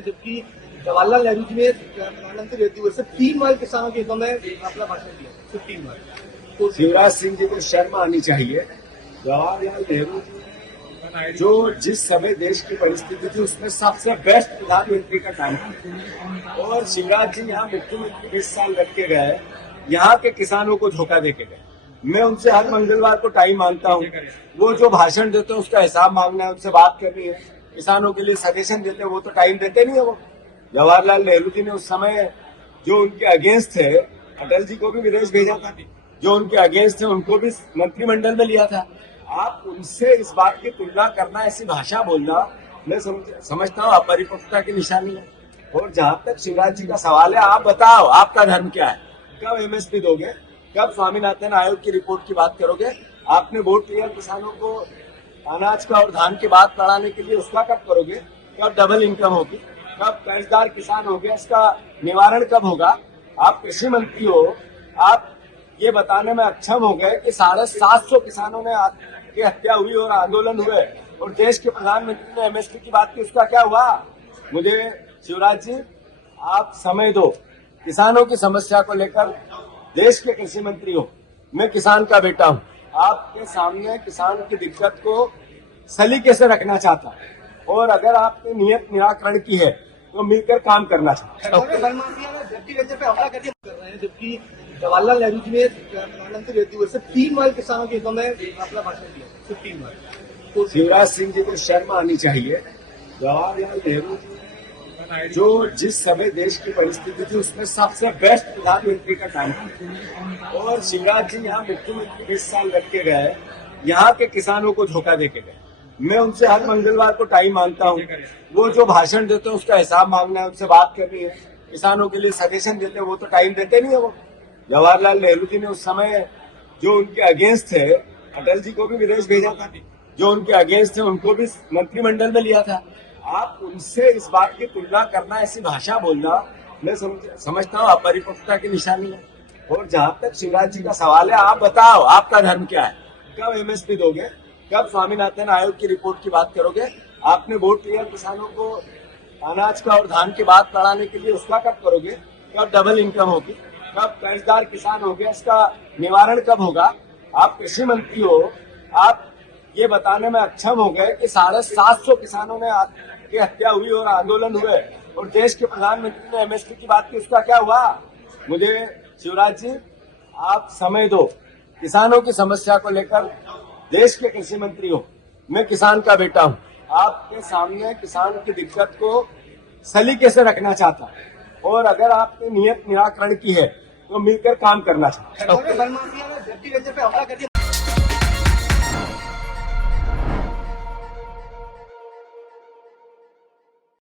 हैं, जबकि जवाहरलाल नेहरू जी ने प्रधानमंत्री रहते हुए सिर्फ 3 बार किसानों के हितों में अपना भाषण दिया, सिर्फ 3 बार। तो शिवराज सिंह जी को शर्म आनी चाहिए। जवाहरलाल नेहरू जी जो जिस समय देश की परिस्थिति थी उसमें सबसे बेस्ट प्रधानमंत्री का टाइम था, और शिवराज जी यहाँ मुख्यमंत्री 20 साल रख के गए, यहाँ के किसानों को धोखा दे के गए। मैं उनसे हर मंगलवार को टाइम मांगता हूँ, वो जो भाषण देते हैं उसका हिसाब मांगना है, उनसे बात करनी है, किसानों के लिए सजेशन देते हैं, वो तो टाइम देते नहीं है। वो जवाहरलाल नेहरू जी ने उस समय जो उनके अगेंस्ट थे, अटल जी को भी विदेश भेजा था, जो उनके अगेंस्ट थे उनको भी मंत्रिमंडल में लिया था। आप उनसे इस बात की तुलना करना, ऐसी भाषा बोलना, मैं समझता हूँ अपरिपक्वता की निशानी है। और जहां तक शिवराज जी का सवाल है, आप बताओ आपका धर्म क्या है? कब एमएसपी दोगे? कब स्वामीनाथन आयोग की रिपोर्ट की बात करोगे? आपने वोट लिया किसानों को अनाज का और धान की बात बढ़ाने के लिए, उसका कब करोगे? कब डबल इनकम होगी? कब कर्जदार किसान हो गया, इसका निवारण कब होगा? आप कृषि मंत्री हो, आप ये बताने में अक्षम हो गए कि 750 किसानों ने की हत्या हुई और आंदोलन हुए, और देश के प्रधानमंत्री ने एमएसपी की बात की, उसका क्या हुआ? मुझे शिवराज जी आप समय दो, किसानों की समस्या को लेकर देश के कृषि मंत्री हो, मैं किसान का बेटा हूँ, आपके सामने किसान की दिक्कत को सलीके से रखना चाहता हूँ, और अगर आपने नियत निराकरण की है तो मिलकर काम करना चाहता हूँ। पे हमला कर रहे हैं, जबकि जवाहरलाल नेहरू जी ने प्रधानमंत्री रहते हुए सिर्फ 3 बार किसानों के हितों में अपना भाषण दिया, सिर्फ 3 बार। तो शिवराज सिंह जी को शर्म आनी चाहिए। जवाहरलाल नेहरू जी जो जिस समय देश की परिस्थिति थी उसमें सबसे बेस्ट प्रधानमंत्री का टाइम था, और शिवराज जी यहाँ मुख्यमंत्री 20 साल रख के गए, यहाँ के किसानों को धोखा दे के गए। मैं उनसे हर मंगलवार को टाइम मांगता हूँ, वो जो भाषण देते हैं उसका हिसाब मांगना है, उनसे बात करनी है, किसानों के लिए सजेशन देते हैं, वो तो टाइम देते नहीं है। वो जवाहरलाल नेहरू जी ने उस समय जो उनके अगेंस्ट थे, अटल जी को भी विदेश भेजा था, जो उनके अगेंस्ट थे उनको भी मंत्रिमंडल में लिया था। आप उनसे इस बात की तुलना करना, ऐसी भाषा बोलना, मैं समझता हूँ अपरिपक्वता की निशानी है। और जहां तक शिवराज जी का सवाल है, आप बताओ आपका धर्म क्या है? कब एमएसपी दोगे? कब स्वामीनाथन आयोग की रिपोर्ट की बात करोगे? आपने वोट लिया किसानों को अनाज का और धान की बात बढ़ाने के लिए, उसका कब करोगे? कब डबल इनकम होगी? कब कर्जदार किसान हो गया, इसका निवारण कब होगा? आप कृषि मंत्री हो, आप ये बताने में अक्षम हो गए कि 750 किसानों ने की हत्या हुई और आंदोलन हुए, और देश के प्रधानमंत्री ने एमएसपी की बात की, उसका क्या हुआ? मुझे शिवराज जी आप समय दो, किसानों की समस्या को लेकर देश के कृषि मंत्री हो, मैं किसान का बेटा हूँ, आपके सामने किसान की दिक्कत को सलीके से रखना चाहता हूँ, और अगर आपने नियत निराकरण की है तो मिलकर काम करना चाहता हूँ। पे हमला कर